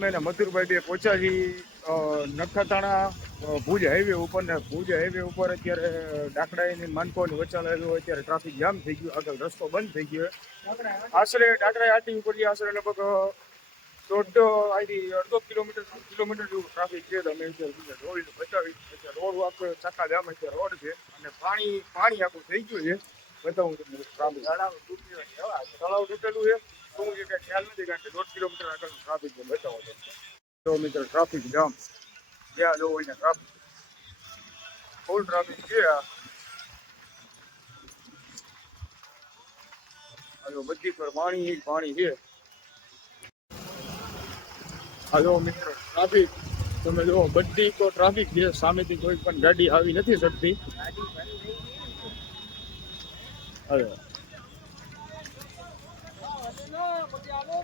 અમે ને મધુરભાઈ બે પહોંચ્યા છીએ નખત્રાણા ભુજ હાઈવે ઉપર ને ભુજ હાઈવે ઉપર અત્યારે ડાકડાઈની માનકોની વચ્ચે આવેલું હોય ત્યારે ટ્રાફિક જામ થઈ ગયું. આગળ રસ્તો બંધ થઈ ગયો. આશરે ડાકડાઈ આટી ઉપર આશરે લગભગ દોઢ આથી અડધો કિલોમીટર કિલોમીટર જેવું ટ્રાફિક છે. તો અમે અત્યારે રોડ બચાવી રોડ આખો ચાકા જામ અત્યારે રોડ છે. અને પાણી પાણી આખું થઈ ગયું છે. બતાવું તમને. ટ્રાફિક તળાવ તૂટેલું છે. શું છે કે ખ્યાલ નથી કારણ કે દોઢ કિલોમીટર આગળ ટ્રાફિક છે બતાવો તો કિલોમીટર ટ્રાફિક જામ જ્યાં જોવો અહીંયા ટ્રાફિક ફૂલ ટ્રાફિક છે આ આ જો બધી પર પાણી જ પાણી છે આ જો મિત્રો ટ્રાફિક તમે જો બધી તો ટ્રાફિક છે સામેથી કોઈ પણ ગાડી આવી નથી શકતી હવે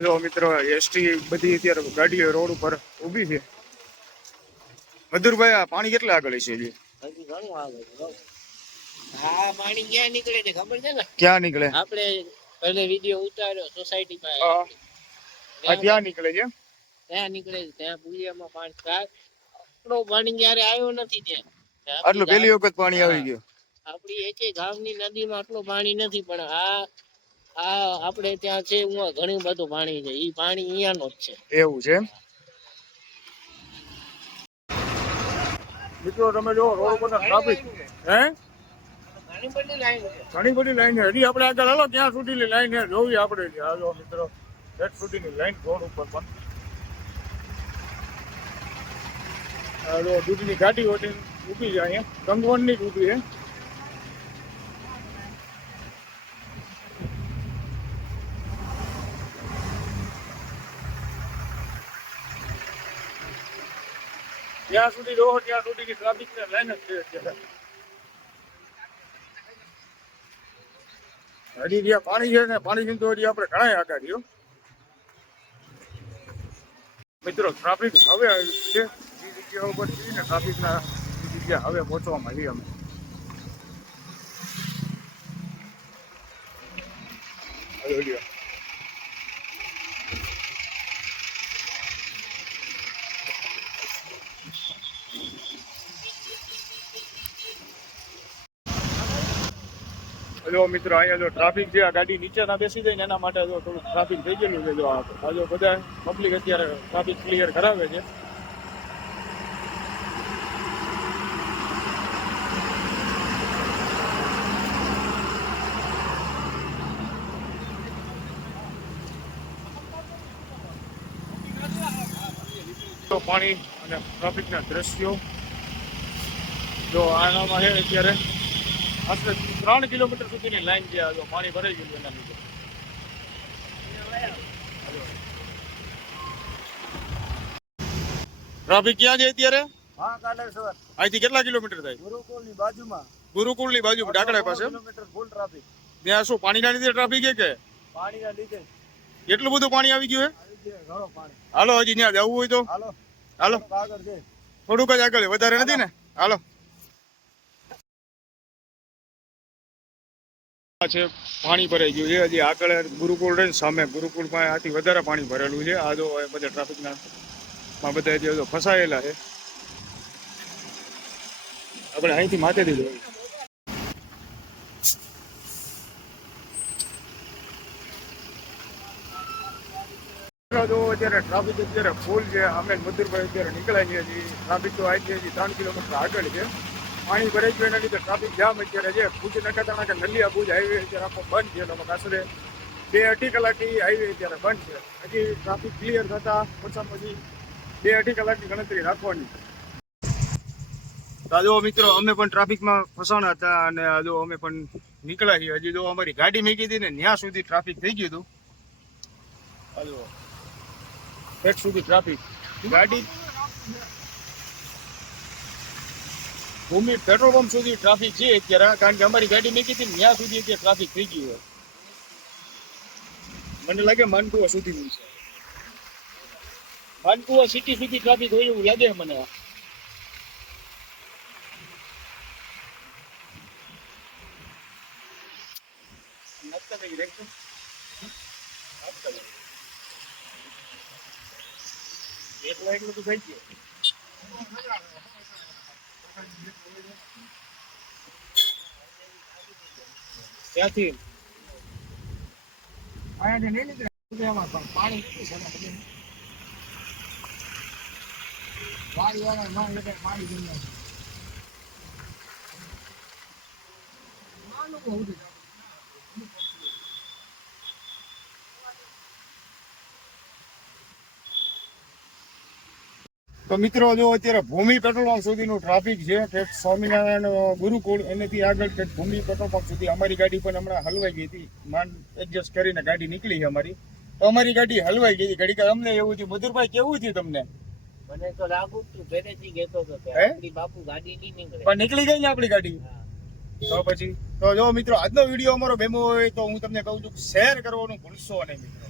જો મિત્રો એસટી બધી અત્યારે ગાડીઓ રોડ ઉપર ઊભી છે મધુરભાઈ આ પાણી કેટલા આગળ છે હજી હજી ઘણું આગળ છે. આ પાણી ક્યાં નીકળે છે ખબર છે ને ક્યાં નીકળે આપણે પહેલે વિડીયો ઉતાર્યો સોસાયટી પાસે આ આ ક્યાં નીકળે છે ત્યાં નીકળે છે ત્યાં પુલિયામાં પાણી ત્યાં આટલો પાણી ક્યારે આવ્યો નથી ત્યાં આટલું પહેલી વખત પાણી આવી ગયું આપણી એકે ગામની નદીમાં આટલું પાણી નથી પણ આ આ આપણે ત્યાં છે ઉવા ઘણું બધું પાણી છે. ઈ પાણી અહીંયાનો જ છે. એવું છે મિત્રો, તમે જો, રોડ ઉપર ટ્રાફિક હે? ઘણી બધી લાઈન છે. ઘણી બધી લાઈન છે હજી આપણે આગળ હાલો, ત્યાં સુધીની લાઈન છે. જોવી આપણે હાલો, મિત્રો. એક સુધીની લાઈન રોડ ઉપર પણ. હાલો દૂધની ગાડી હોતી ઊભી છે અહીંયા ગંગવનની જ ઊભી છે. જ્યાં સુધી રહો ત્યાં સુધીની ટ્રાફિક લાઈન જ છે અત્યારે હજી જ્યાં પાણી છે ને પાણી થી તો હજી આપણે ઘણા આગળ રહ્યો મિત્રો ટ્રાફિક હવે આવ્યું છે એ જગ્યા ઉપર છીએ ને ટ્રાફિકના એ જગ્યા હવે પહોંચવામાં આવી અમે હવે જો મિત્રો અહીંયા જો ટ્રાફિક છે આ ગાડી નીચે ના બેસી જાય ને એના માટે જો થોડું ટ્રાફિક થઈ ગયેલું છે જો આ આ જો બધા પબ્લિક અત્યારે ટ્રાફિક ક્લિયર કરાવે છે તો પાણી અને ટ્રાફિકના દ્રશ્યો જો આનામાં છે અત્યારે આશરે ત્રણ કિલોમીટર સુધીની લાઈન જે આવ્યો પાણી ભરાઈ ગયું એના લીધે. ટ્રાફિક ક્યાં છે અત્યારે? હા કાલેશ્વર અહીંથી કેટલા કિલોમીટર થાય? ગુરુકુળની બાજુમાં. ગુરુકુળની બાજુ ડાકડા પાસે? કિલોમીટર ફૂલ ટ્રાફિક ત્યાં શું પાણીના લીધે ટ્રાફિક છે કે? પાણીના લીધે. એટલું બધું પાણી આવી ગયું ઘણો પાણી. હાલો હજી ત્યાં જવું હોય તો. હાલો. હાલો. આગળ થોડુંક જ આગળ વધારે નથી ને? હાલો. આ છે પાણી ભરાઈ ગયું છે હજી આગળ ગુરુકુળ રહે ને સામે ગુરુકુળમાં આથી વધારે પાણી ભરેલું છે આ જો એ બધા ટ્રાફિકના માં બધા જે જો ફસાયેલા છે આપણે અહીંથી માથેથી જોઈએ જો અત્યારે ટ્રાફિક અત્યારે ફૂલ છે અમે મધુરભાઈ અત્યારે નીકળ્યા છીએ હજી ટ્રાફિક તો અહીંથી હજી ત્રણ કિલોમીટર આગળ છે પાણી ભરાઈ ગયું એના લીધે ટ્રાફિક જામ અત્યારે છે. ભુજ નકાતાણા કે નલિયા ભુજ હાઈવે અત્યારે આખો બંધ છે. લગભગ આશરે બે અઢી કલાકથી હાઈવે અત્યારે બંધ છે. હજી ટ્રાફિક ક્લિયર થતા ઓછામાં ઓછી બે અઢી કલાકની ગણતરી રાખવાની. તો જો મિત્રો, અમે પણ ટ્રાફિકમાં ફસાણા હતા અને જો અમે પણ નીકળ્યા છીએ. હજી જો અમારી ગાડી મૂકી હતી ને ત્યાં સુધી ટ્રાફિક થઈ ગયું હતું. હજુ. એક સુધી ટ્રાફિક ગાડી ભૂમિ પેટ્રોલ પંપ સુધી ટ્રાફિક છે અત્યારે, કારણ કે અમારી ગાડી મેં કીધી ત્યાં સુધી અત્યારે ટ્રાફિક થઈ ગયું હોય. મને લાગે માનકુવા સુધી છે માનકુવા સિટી સુધી ટ્રાફિક હોય એવું લાગે મને. એટલે એકલું તો થઈ ગયું. ક્યાંથી અહીંયાથી નહીં નીકળે એમાં પણ પાણી એમાં બધે. વાડીવાળા માલ એટલે પાણી જમ્યા. નાનું બહુ બધું. તો મિત્રો જો અત્યારે ભૂમિ પેટ્રોલ પંપ સુધીનું ટ્રાફિક છે ઠેઠ સ્વામિનારાયણ ગુરુકુળ એનેથી આગળ ઠેઠ ભૂમિ પેટ્રોલ પંપ સુધી અમારી ગાડી પણ હમણાં હલવાઈ ગઈ હતી. માન એડજસ્ટ કરીને ગાડી નીકળી છે અમારી. તો અમારી ગાડી હલવાઈ ગઈ હતી. ઘડીક અમને એવું થયું મધુરભાઈ કેવું થયું તમને? મને તો લાગુ પહેલેથી કહેતો હતો કે આપણી બાપુ ગાડી નહીં નીકળે. પણ નીકળી ગઈ ને આપણી ગાડી? તો પછી? તો જો મિત્રો આજનો વીડિયો અમારો બેમો હોય તો હું તમને કહું છું શેર કરવાનું ભૂલશો નહીં મિત્રો.